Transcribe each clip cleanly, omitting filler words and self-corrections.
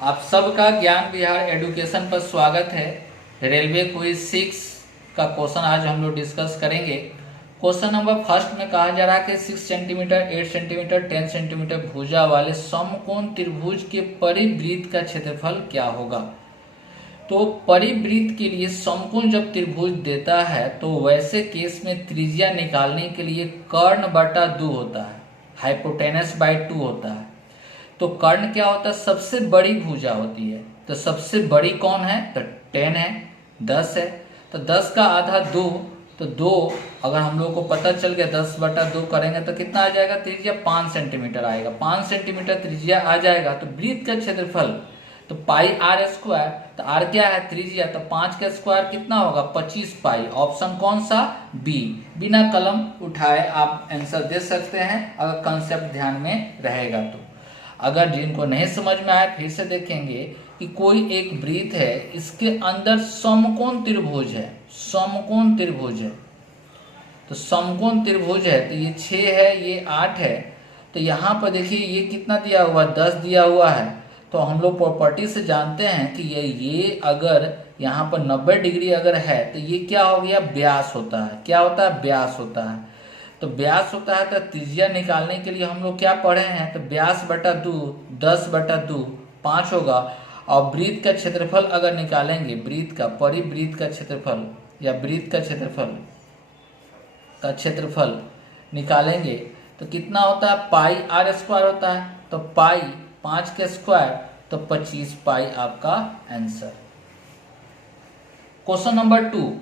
आप सबका ज्ञान विहार एडुकेशन पर स्वागत है। रेलवे क्विज 6 का क्वेश्चन आज हम लोग डिस्कस करेंगे। क्वेश्चन नंबर फर्स्ट में कहा जा रहा है कि 6 सेंटीमीटर, 8 सेंटीमीटर, 10 सेंटीमीटर भुजा वाले समकोण त्रिभुज के परिवृत्त का क्षेत्रफल क्या होगा। तो परिवृत्त के लिए समकोण जब त्रिभुज देता है तो वैसे केस में त्रिज्या निकालने के लिए कर्ण बटा 2 होता है, हाइपोटेनस बाय 2 होता है। तो कर्ण क्या होता है, सबसे बड़ी भुजा होती है। तो सबसे बड़ी कौन है, तो 10 है, 10 है। तो 10 का आधा 2, तो 2 अगर हम लोग को पता चल गया 10 बटा 2 करेंगे तो कितना आ जाएगा, त्रिज्या 5 सेंटीमीटर आएगा। 5 सेंटीमीटर त्रिज्या आ जाएगा तो वृत्त का क्षेत्रफल तो पाई आर स्क्वायर, तो आर क्या है, त्रिज्या, तो 5 का स्क्वायर कितना होगा, 25 पाई। ऑप्शन कौन सा, बी। बिना कलम उठाए आप आंसर दे सकते हैं अगर कंसेप्ट ध्यान में रहेगा तो। अगर जिनको नहीं समझ में आए फिर से देखेंगे कि कोई एक वृत्त है, इसके अंदर समकोण त्रिभुज है, समकोण त्रिभुज है। तो समकोण त्रिभुज है तो ये 6 है, ये 8 है। तो यहाँ पर देखिए ये कितना दिया हुआ, 10 दिया हुआ है। तो हम लोग प्रॉपर्टी से जानते हैं कि ये अगर यहाँ पर 90 डिग्री अगर है तो ये क्या हो गया, व्यास होता है। क्या होता है, व्यास होता है। तो व्यास होता है तो त्रिज्या निकालने के लिए हम लोग क्या पढ़े हैं, तो व्यास बटा 2, 10 बटा 2 5 होगा। और वृत्त का क्षेत्रफल अगर निकालेंगे, वृत्त का परिवृत्त का क्षेत्रफल या वृत्त का क्षेत्रफल निकालेंगे तो कितना होता है, पाई आर स्क्वायर होता है। तो पाई 5 के स्क्वायर तो 25 पाई आपका आंसर। क्वेश्चन नंबर 2,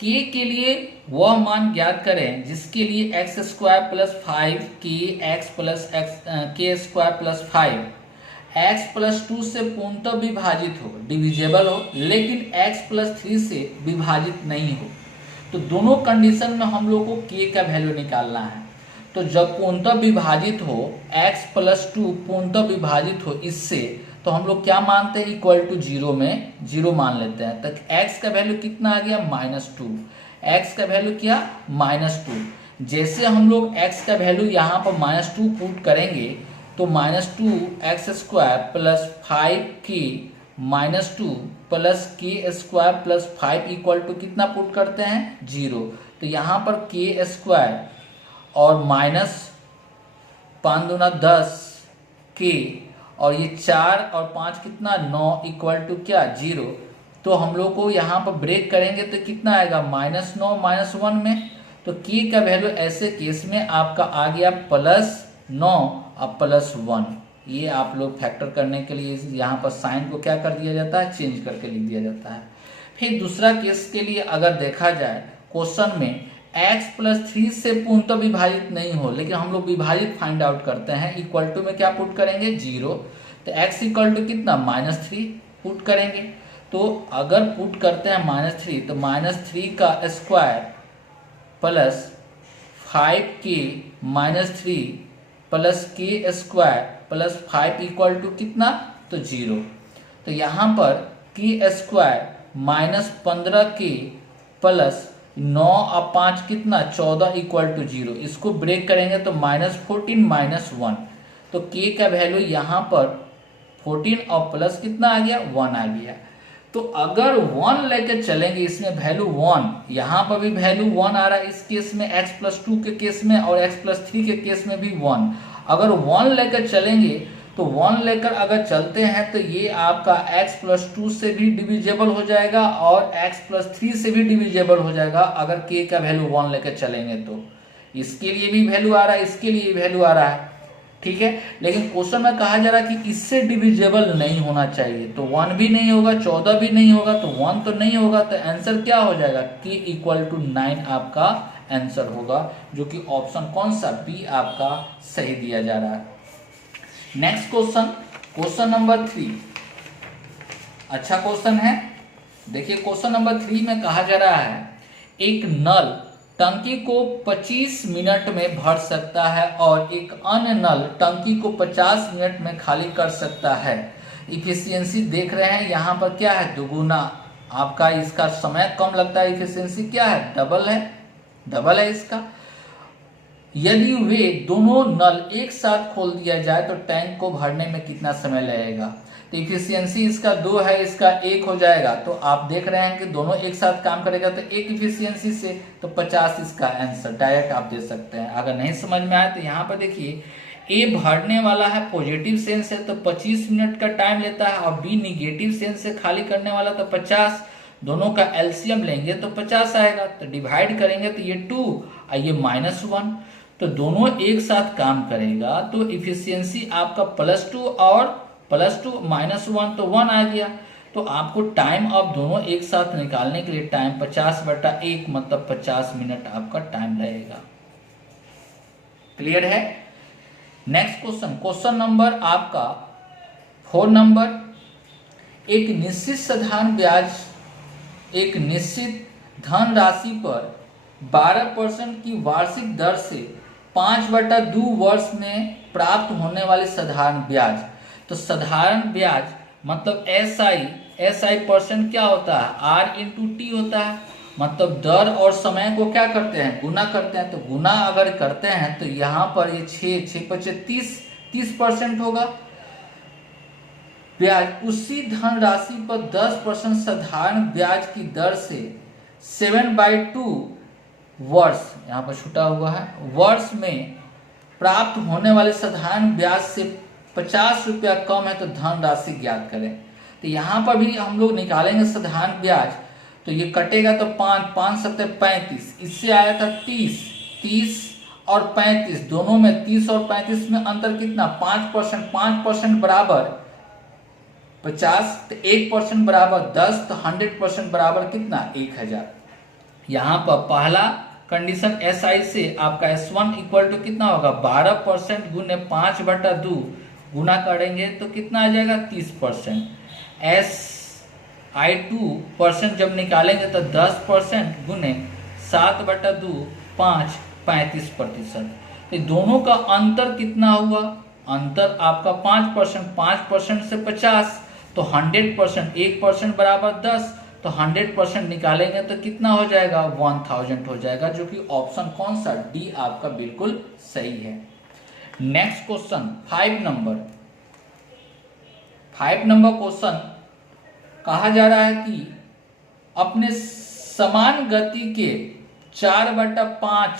के लिए वह मान ज्ञात करें जिसके लिए एक्स स्क्वायर प्लस 5 के एक्स प्लस एक्स के स्क्वायर प्लस 5 एक्स प्लस 2 से पूर्णतः विभाजित हो, डिविजेबल हो, लेकिन एक्स प्लस 3 से विभाजित नहीं हो। तो दोनों कंडीशन में हम लोग को के का वैल्यू निकालना है। तो जब पूर्णतः विभाजित हो, एक्स प्लस 2 पूर्णतः विभाजित हो इससे, तो हम लोग क्या मानते हैं, इक्वल टू 0 में 0 मान लेते हैं। तो x का वैल्यू कितना आ गया, -2। x का वैल्यू क्या, -2। जैसे हम लोग x का वैल्यू यहाँ पर -2 पुट करेंगे तो -2 x² plus 5k -2 plus k square plus 5 equal to कितना पुट करते हैं, 0। तो यहाँ पर k² और -5 दूना 10 k और ये 4 और 5 कितना, 9 इक्वल टू क्या, 0। तो हम लोग को यहाँ पर ब्रेक करेंगे तो कितना आएगा, -9 -1 में। तो k का वैल्यू ऐसे केस में आपका आ गया +9 और +1। ये आप लोग फैक्टर करने के लिए यहाँ पर साइन को क्या कर दिया जाता है, चेंज करके लिख दिया जाता है। फिर दूसरा केस के लिए अगर देखा जाए क्वेश्चन में x प्लस 3 से पूर्णतः विभाजित नहीं हो, लेकिन हम लोग विभाजित फाइंड आउट करते हैं। इक्वल टू में क्या पुट करेंगे, 0। तो x इक्वल टू कितना, -3 पुट करेंगे। तो अगर पुट करते हैं -3 तो -3 का square plus 5k -3 plus k square plus 5 equal to कितना, तो 0। तो यहाँ पर k स्क्वायर -15k प्लस 9 और 5 कितना, 14 इक्वल टू 0। इसको ब्रेक करेंगे तो -14 -1। तो k का वैल्यू यहाँ पर 14 और प्लस कितना आ गया, 1 आ गया। तो अगर 1 लेकर चलेंगे, इसमें वैल्यू 1, यहाँ पर भी वैल्यू 1 आ रहा है इस केस में, x प्लस 2 के केस में, और x प्लस 3 के केस में भी 1। अगर 1 लेकर चलेंगे तो 1 लेकर अगर चलते हैं तो ये आपका x प्लस 2 से भी डिविजेबल हो जाएगा और x प्लस 3 से भी डिविजेबल हो जाएगा अगर k का वैल्यू 1 लेकर चलेंगे। तो इसके लिए भी वैल्यू आ रहा है, इसके लिए वैल्यू आ रहा है, ठीक है। लेकिन क्वेश्चन में कहा जा रहा है कि इससे डिविजेबल नहीं होना चाहिए। तो 1 भी नहीं होगा, 14 भी नहीं होगा, तो 1 तो नहीं होगा। तो आंसर क्या हो जाएगा, k इक्वल टू 9 आपका आंसर होगा, जो कि ऑप्शन कौन सा, बी आपका सही दिया जा रहा है। नेक्स्ट क्वेश्चन, क्वेश्चन नंबर 3 अच्छा क्वेश्चन है। देखिए क्वेश्चन नंबर 3 में कहा जा रहा है एक नल टंकी को 25 मिनट में भर सकता है और एक अन्य नल टंकी को 50 मिनट में खाली कर सकता है। इफिशियंसी देख रहे हैं यहाँ पर क्या है, दुगुना। आपका इसका समय कम लगता है, इफिशियंसी क्या है, डबल है इसका। यदि वे दोनों नल एक साथ खोल दिया जाए तो टैंक को भरने में कितना समय लगेगा। तो इफिशियंसी इसका 2 है, इसका 1 हो जाएगा। तो आप देख रहे हैं कि दोनों एक साथ काम करेगा तो एक इफिशियंसी से, तो 50 इसका आंसर डायरेक्ट आप दे सकते हैं। अगर नहीं समझ में आए तो यहाँ पर देखिए, ए भरने वाला है, पॉजिटिव सेंस है तो 25 मिनट का टाइम लेता है, और बी निगेटिव सेंस से खाली करने वाला तो 50। दोनों का एलसीएम लेंगे तो 50 आएगा, तो डिवाइड करेंगे तो ये 2 और ये -1, तो दोनों एक साथ काम करेगा तो इफिशियंसी आपका +2 और +2 -1 तो 1 आ गया। तो आपको टाइम अब दोनों एक साथ निकालने के लिए टाइम 50/1 मतलब 50 मिनट आपका टाइम लगेगा। क्लियर है। नेक्स्ट क्वेश्चन, क्वेश्चन नंबर आपका 4 नंबर, एक निश्चित साधारण ब्याज एक निश्चित धनराशि पर 12% की वार्षिक दर से 5/2 वर्ष में प्राप्त होने वाली साधारण ब्याज। तो साधारण ब्याज मतलब एसआई परसेंट क्या होता है, R/T होता है। मतलब दर और समय को क्या करते हैं, गुना करते हैं। तो गुना अगर करते हैं तो यहाँ पर ये 6×5 30% होगा ब्याज। उसी धनराशि पर 10% साधारण ब्याज की दर से 7/2 वर्ष, यहाँ पर छूटा हुआ है, वर्ष में प्राप्त होने वाले साधारण ब्याज से 50 रुपया कम है तो धनराशि ज्ञात करें। तो यहाँ पर भी हम लोग निकालेंगे साधारण ब्याज, तो ये कटेगा तो 5 7 35, इससे आया था 30 और 35, दोनों में 30 और 35 में अंतर कितना, 5% बराबर 50, तो 1% बराबर 10, तो 100% बराबर कितना, 1000। यहाँ पर पहला कंडीशन SI से आपका S1 इक्वल टू कितना होगा, 12% गुने 5/2 गुना करेंगे तो कितना आ जाएगा, 30%। SI2% जब निकालेंगे तो 10% गुने 7/2 5 35%। तो दोनों का अंतर कितना हुआ, अंतर आपका 5% से 50, तो 100%, 1% बराबर 10, तो 100% निकालेंगे तो कितना हो जाएगा, 1000 हो जाएगा, जो कि ऑप्शन कौन सा, डी आपका बिल्कुल सही है। नेक्स्ट क्वेश्चन 5 नंबर क्वेश्चन कहा जा रहा है कि अपने समान गति के 4/5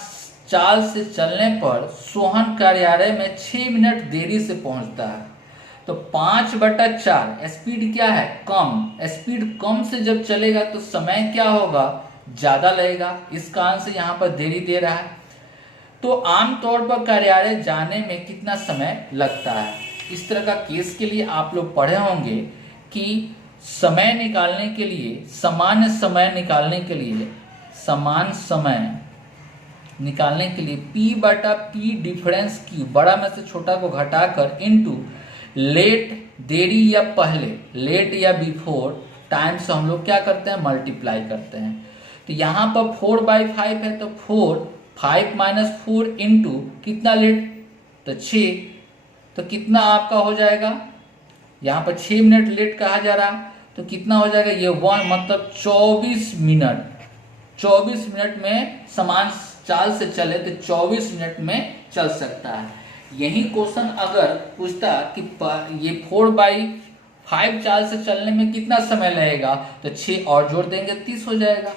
चाल से चलने पर सोहन कार्यालय में 6 मिनट देरी से पहुंचता है। तो 5/4 स्पीड क्या है, कम, स्पीड कम से जब चलेगा तो समय क्या होगा, ज्यादा लगेगा। इस कारण से यहाँ पर देरी दे रहा है। तो आमतौर पर कार्यालय जाने में कितना समय लगता है। इस तरह का केस के लिए आप लोग पढ़े होंगे कि समय निकालने के लिए, सामान्य समय निकालने के लिए, समान समय निकालने के लिए P/P डिफरेंस की बड़ा में से छोटा को घटाकर इनटू लेट, देरी या पहले, लेट या बिफोर टाइम से हम लोग क्या करते हैं, मल्टीप्लाई करते हैं। तो यहाँ पर 4/5 है तो 5 - 4 इंटू कितना लेट, तो 6, तो कितना आपका हो जाएगा, यहाँ पर 6 मिनट लेट कहा जा रहा, तो कितना हो जाएगा, ये 1 मतलब 24 मिनट में समान चाल से चले तो 24 मिनट में चल सकता है। यही क्वेश्चन अगर पूछता कि ये 4/5 चाल से चलने में कितना समय लगेगा, तो 6 और जोड़ देंगे 30 हो जाएगा।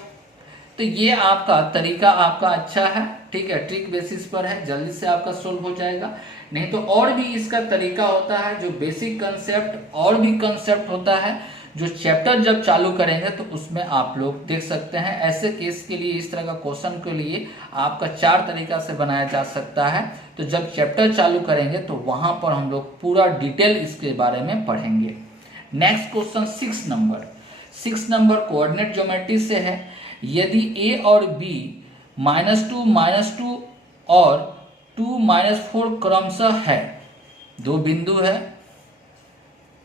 तो ये आपका तरीका आपका अच्छा है, ठीक है, ट्रिक बेसिस पर है, जल्दी से आपका सोल्व हो जाएगा। नहीं तो और भी इसका तरीका होता है, जो बेसिक कंसेप्ट और भी कंसेप्ट होता है, जो चैप्टर जब चालू करेंगे तो उसमें आप लोग देख सकते हैं। ऐसे केस के लिए, इस तरह का क्वेश्चन के लिए आपका 4 तरीका से बनाया जा सकता है। तो जब चैप्टर चालू करेंगे तो वहां पर हम लोग पूरा डिटेल इसके बारे में पढ़ेंगे। Next question 6 number coordinate geometry से है। यदि ए और बी -2 और 2 - 4 क्रमशः है, दो बिंदु है,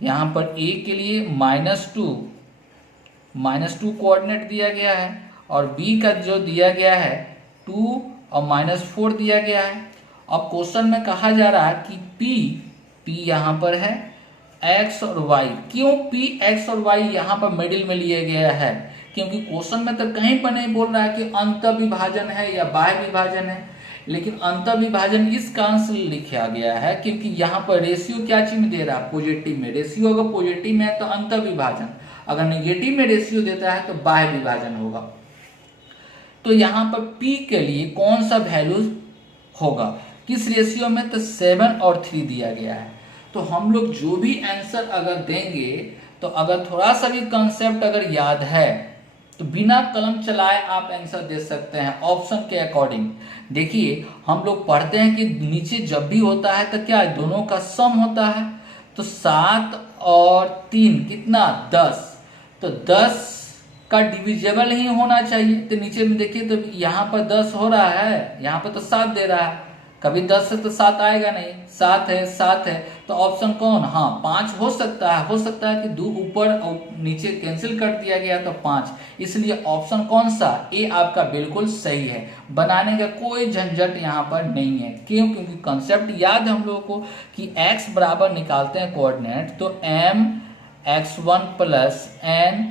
यहाँ पर ए के लिए -2 कोऑर्डिनेट दिया गया है और बी का जो दिया गया है 2 और -4 दिया गया है। अब क्वेश्चन में कहा जा रहा है कि P यहाँ पर है, x और y। क्यों P, x और y यहाँ पर मिडिल में लिए गया है, क्योंकि क्वेश्चन में तो कहीं पर नहीं बोल रहा है कि अंत विभाजन है या बाह्य विभाजन है। लेकिन अंतर्विभाजन इस कारण से लिखा गया है क्योंकि यहाँ पर रेशियो क्या चीज में दे रहा है, पॉजिटिव में। रेशियो अगर पॉजिटिव में है तो अंतर्विभाजन, अगर नेगेटिव में रेशियो देता है तो बाह्य विभाजन होगा। तो यहाँ पर P के लिए कौन सा वैल्यू होगा, किस रेशियो में, तो 7 और 3 दिया गया है। तो हम लोग जो भी आंसर अगर देंगे तो अगर थोड़ा सा भी कंसेप्ट अगर याद है तो बिना कलम चलाए आप आंसर दे सकते हैं ऑप्शन के अकॉर्डिंग। देखिए हम लोग पढ़ते हैं कि नीचे जब भी होता है तो क्या दोनों का सम होता है, तो 7 और 3 कितना 10, तो 10 का डिविजिबल ही होना चाहिए। तो नीचे में देखिए तो यहाँ पर 10 हो रहा है, यहाँ पर तो 7 दे रहा है, कभी 10 से तो 7 आएगा नहीं, 7 है 7 है, तो ऑप्शन कौन, हाँ 5 हो सकता है कि दो ऊपर और नीचे कैंसिल कर दिया गया तो 5, इसलिए ऑप्शन कौन सा, ए आपका बिल्कुल सही है। बनाने का कोई झंझट यहाँ पर नहीं है, क्यों, क्योंकि कंसेप्ट याद है हम लोगों को कि x बराबर निकालते हैं कोऑर्डिनेट तो m x1 plus n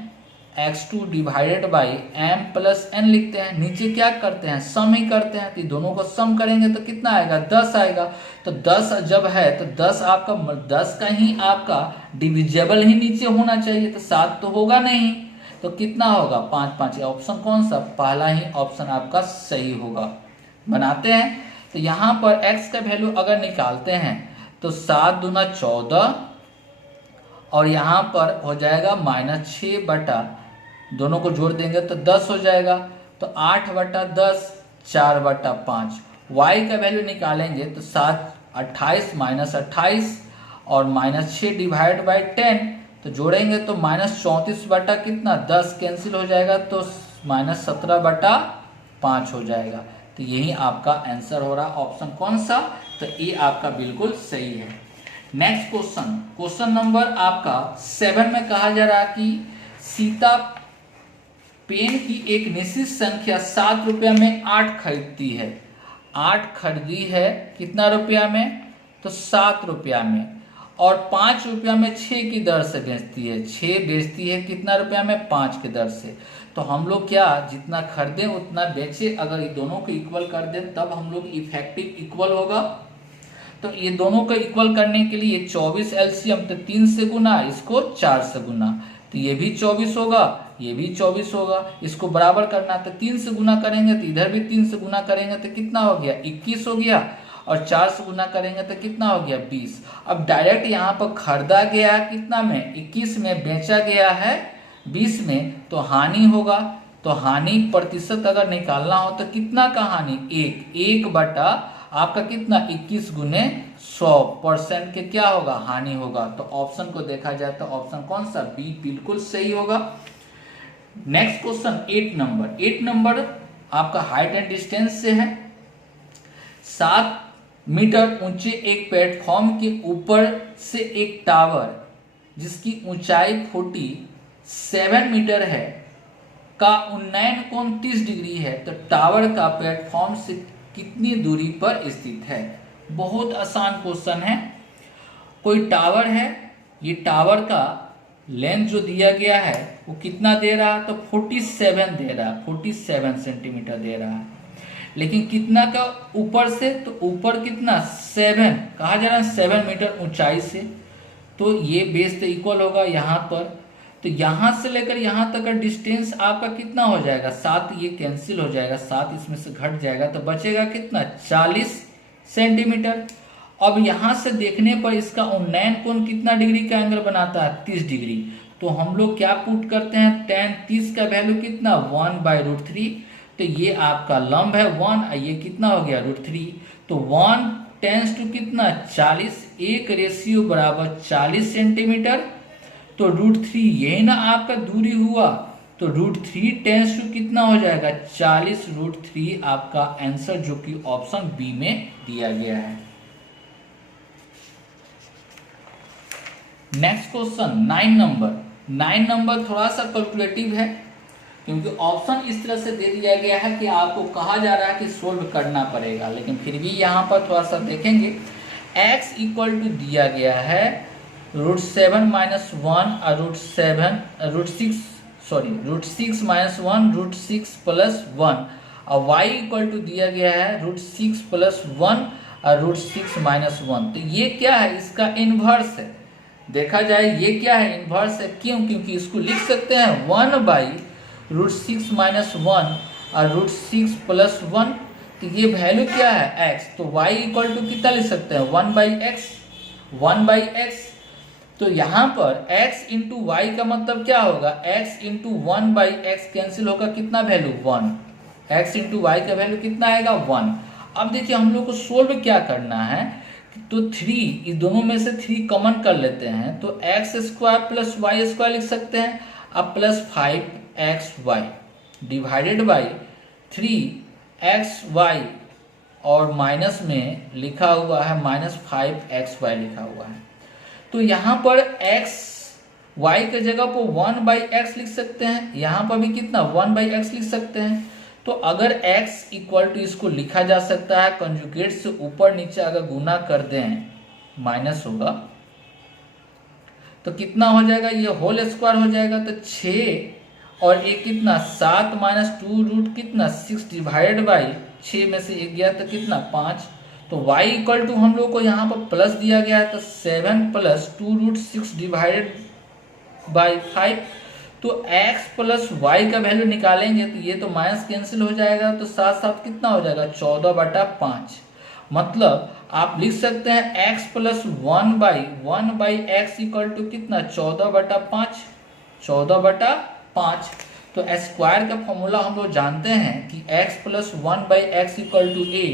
x2 divided by m plus n लिखते हैं। नीचे क्या करते हैं, सम ही करते हैं, तो दोनों को सम करेंगे तो कितना आएगा, 10 आएगा। तो 10 जब है तो 10 आपका 10 का ही आपका डिविजिबल ही नीचे होना चाहिए, तो 7 तो होगा नहीं, तो कितना होगा 5 5। ऑप्शन कौन सा, पहला ही ऑप्शन आपका सही होगा। बनाते हैं तो यहाँ पर x का वैल्यू अगर निकालते हैं तो 7 दूना 14 और यहाँ पर हो जाएगा -6 बटा, दोनों को जोड़ देंगे तो 10 हो जाएगा, तो 8 बटा 10 4 बटा 5। y का वैल्यू निकालेंगे तो 7 28 -28 और -6 डिवाइड बाई 10, तो जोड़ेंगे तो -34 बटा कितना 10 कैंसिल हो जाएगा तो -17 बटा 5 हो जाएगा। तो यही आपका आंसर हो रहा, ऑप्शन कौन सा, तो ए आपका बिल्कुल सही है। नेक्स्ट क्वेश्चन, क्वेश्चन नंबर आपका 7 में कहा जा रहा है कि सीता पेन की एक निश्चित संख्या 7 रुपया में 8 खरीदती है। 8 खरीदी है कितना रुपया में, तो 7 रुपया में, और 5 रुपया में 6 की दर से बेचती है। 6 बेचती है कितना रुपया में, 5 की दर से। तो हम लोग क्या जितना खरीदे उतना बेचे, अगर ये दोनों को इक्वल कर दें तब हम लोग इफेक्टिव इक्वल होगा। तो ये दोनों को इक्वल करने के लिए 24 एलसीएम, तो 3 से गुना, इसको 4 से गुना, तो ये भी 24 होगा, ये भी 24 होगा। इसको बराबर करना तो 3 से गुना करेंगे तो इधर भी 3 से गुना करेंगे तो कितना हो गया 21 हो गया, और 4 से गुना करेंगे तो कितना हो गया 20। अब डायरेक्ट यहाँ पर खरीदा गया कितना में 21 में, बेचा गया है 20 में, तो हानि होगा। तो हानि प्रतिशत अगर निकालना हो तो कितना का हानि, 1 बटा आपका कितना 21 गुने 100% के क्या होगा, हानि होगा। तो ऑप्शन को देखा जाए तो ऑप्शन कौन सा, बी बिल्कुल सही होगा। नेक्स्ट क्वेश्चन 8 नंबर आपका हाइट एंड डिस्टेंस से है। 7 मीटर ऊंचे एक प्लेटफॉर्म के ऊपर से एक टावर जिसकी ऊंचाई 47 मीटर है का उन्नयन कोण 30 डिग्री है, तो टावर का प्लेटफॉर्म से कितनी दूरी पर स्थित है। बहुत आसान क्वेश्चन है। कोई टावर है, ये टावर का लेंथ जो दिया गया है वो कितना दे रहा है, तो 47 दे रहा है, 47 सेंटीमीटर दे रहा है, लेकिन कितना का ऊपर से, तो ऊपर कितना 7 कहा जा रहा है, 7 मीटर ऊंचाई से, तो ये बेस तो इक्वल होगा यहाँ पर। तो यहाँ से लेकर यहाँ तक का डिस्टेंस आपका कितना हो जाएगा, 7, ये कैंसिल हो जाएगा, 7 इसमें से घट जाएगा तो बचेगा कितना 40 सेंटीमीटर। अब यहाँ से देखने पर इसका उन्नयन कोण कितना डिग्री का एंगल बनाता है, 30 डिग्री। तो हम लोग क्या पुट करते हैं, tan 30 का वैल्यू कितना 1/√3, तो ये आपका लंब है 1, ये कितना हो गया √3, तो 1 टेंस टू कितना 40, 1 रेशियो बराबर 40 सेंटीमीटर, तो √3 यही ना आपका दूरी हुआ, तो √3 टेंस टू कितना हो जाएगा 40, √3 आपका आंसर जो कि ऑप्शन बी में दिया गया है। नेक्स्ट क्वेश्चन 9 नंबर थोड़ा सा कैलकुलेटिव है, क्योंकि ऑप्शन इस तरह से दे दिया गया है कि आपको कहा जा रहा है कि सोल्व करना पड़ेगा, लेकिन फिर भी यहाँ पर थोड़ा सा देखेंगे। x इक्वल टू दिया गया है √7 - 1 और √6 - 1 √6 + 1 और y इक्वल टू दिया गया है √6 + 1 और √6 - 1। तो ये क्या है, इसका इन्वर्स है। देखा जाए ये क्या है, इन्वर्स है। क्यों? क्योंकि इसको लिख सकते हैं 1/√6 - 1 और √6 + 1। तो ये वैल्यू क्या है, x। तो y इक्वल टू कितना लिख सकते हैं, 1/x। तो यहाँ पर x इंटू वाई का मतलब क्या होगा, x इंटू 1/x कैंसिल होगा, कितना वैल्यू 1। x इंटू वाई का वैल्यू कितना आएगा 1। अब देखिए हम लोग को सोल्व क्या करना है, तो 3, इस दोनों में से 3 कॉमन कर लेते हैं, तो x² + y² लिख सकते हैं। अब +5xy डिवाइडेड बाई 3xy और माइनस में लिखा हुआ है -5xy लिखा हुआ है। तो यहाँ पर x y के जगह पर 1/x लिख सकते हैं, यहाँ पर भी कितना 1/x लिख सकते हैं। तो अगर x इक्वल टू, इसको लिखा जा सकता है कंजुगेट से ऊपर नीचे अगर गुना कर दें माइनस होगा, तो कितना हो जाएगा, ये होल स्क्वायर हो जाएगा। तो 6 और 1 कितना 7 - 2 रूट कितना 6 डिवाइडेड बाई 6 में से 1 गया तो कितना 5। तो y इक्वल टू हम लोग को यहाँ पर प्लस दिया गया है, तो 7 + 2√6 डिवाइडेड बाई 5। तो x + y का वैल्यू निकालेंगे तो ये तो माइनस कैंसिल हो जाएगा, तो साथ साथ कितना हो जाएगा 14/5। मतलब आप लिख सकते हैं x + 1/1/x इक्वल टू कितना 14/5। 14/5। तो स्क्वायर का फॉर्मूला हम लोग जानते हैं कि x + 1/x equal to a,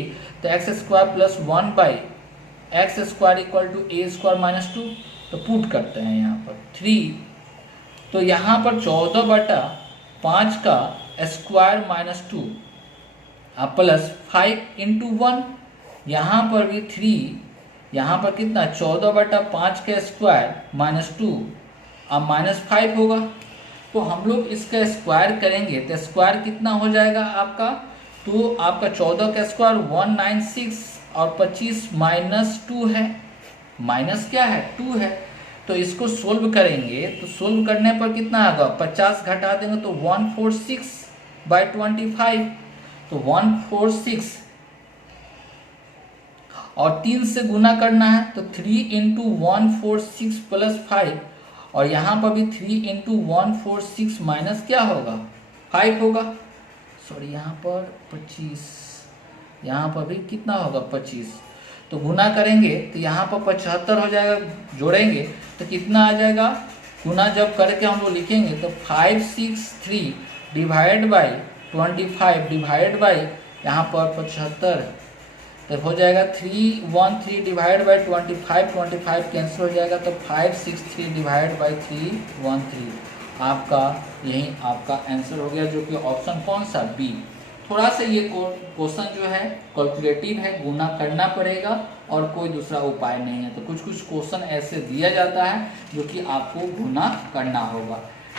तो x² + 1/x² equal to a² - 2। तो पुट करते हैं यहाँ पर 3, तो यहाँ पर 14/5 का स्क्वायर -2 प्लस 5 × 1, यहाँ पर भी 3, यहाँ पर कितना 14/5 का स्क्वायर -2 अब -5 होगा। तो हम लोग इसका स्क्वायर करेंगे तो स्क्वायर कितना हो जाएगा आपका, तो आपका 14 का स्क्वायर 196 और 25 -2 है, माइनस क्या है 2 है। तो इसको सोल्व करेंगे तो सोल्व करने पर कितना आएगा, 50 घटा देंगे तो 146/25। तो 146 और 3 से गुना करना है, तो 3 × 146 + 5, और यहाँ पर भी 3 × 146 माइनस क्या होगा 5 होगा। सॉरी यहाँ पर 25, यहाँ पर भी कितना होगा 25। तो गुना करेंगे तो यहाँ पर 75 हो जाएगा, जोड़ेंगे तो कितना आ जाएगा, गुना जब करके हम लोग लिखेंगे तो 563 डिवाइड बाई 25 डिवाइड बाई यहाँ पर 75, तो हो जाएगा 313 डिवाइड बाई 25 कैंसिल हो जाएगा, तो 563 डिवाइड बाई 313 आपका यही आपका आंसर हो गया, जो कि ऑप्शन कौन सा बी। थोड़ा सा ये क्वेश्चन जो है कैलकुलेटिव है, गुना करना पड़ेगा और कोई दूसरा उपाय नहीं है। तो कुछ क्वेश्चन ऐसे दिया जाता है जो कि आपको गुना करना होगा।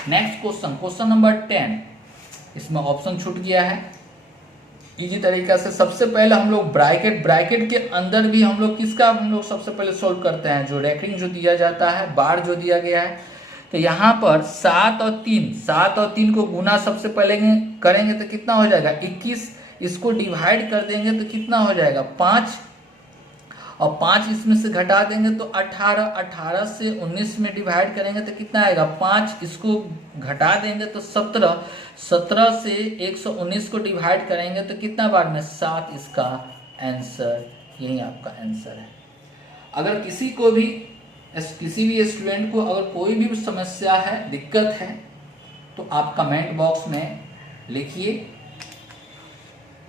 नेक्स्ट क्वेश्चन नंबर 10, इसमें ऑप्शन छूट गया है। इजी तरीका से सबसे पहले हम लोग ब्रैकेट के अंदर भी हम लोग किसका हम लोग सबसे पहले सोल्व करते हैं, जो रैंकिंग जो दिया जाता है, बार जो दिया गया है। तो यहाँ पर 7 और 3 को गुना सबसे पहले करेंगे तो कितना हो जाएगा 21, इसको डिवाइड कर देंगे तो कितना हो जाएगा 5, और 5 इसमें से घटा देंगे तो 18 से 19 में डिवाइड करेंगे तो कितना आएगा 5, इसको घटा देंगे तो 17 से 119 को डिवाइड करेंगे तो कितना बार में 7, इसका आंसर यही आपका आंसर है। अगर किसी भी स्टूडेंट को अगर कोई भी समस्या है, दिक्कत है, तो आप कमेंट बॉक्स में लिखिए,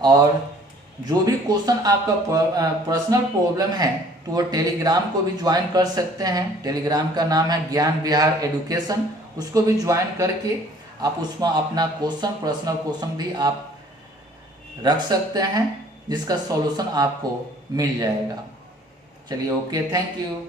और जो भी क्वेश्चन आपका पर्सनल प्रॉब्लम है तो वो टेलीग्राम को भी ज्वाइन कर सकते हैं। टेलीग्राम का नाम है ज्ञान विहार एडुकेशन, उसको भी ज्वाइन करके आप उसमें अपना पर्सनल क्वेश्चन भी आप रख सकते हैं, जिसका सॉल्यूशन आपको मिल जाएगा। चलिए, ओके, थैंक यू।